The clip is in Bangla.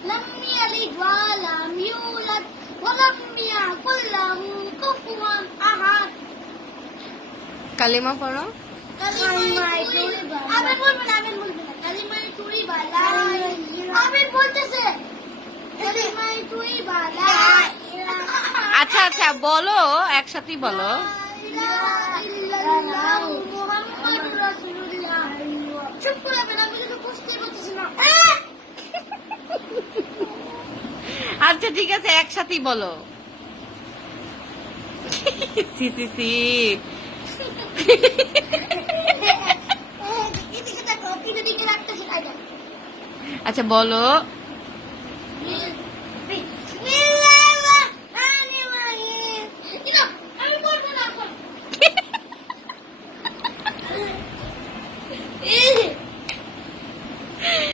الصمد لم يلد ولم يولد ولم يكن له كفوا أحد কালিমা পড়ো কালিমায় তুরিবা আবেন বলবেন আবেন বলবেন না কালিমায় তুরিবা লা আবেন বলতেছে কালিমায় তুরিবা লা আচ্ছা আচ্ছা বলো একসাথেই বলো ইলাহা আচ্ছা ঠিক আছে একসাথেই বলো। C C C. আচ্ছা বলো।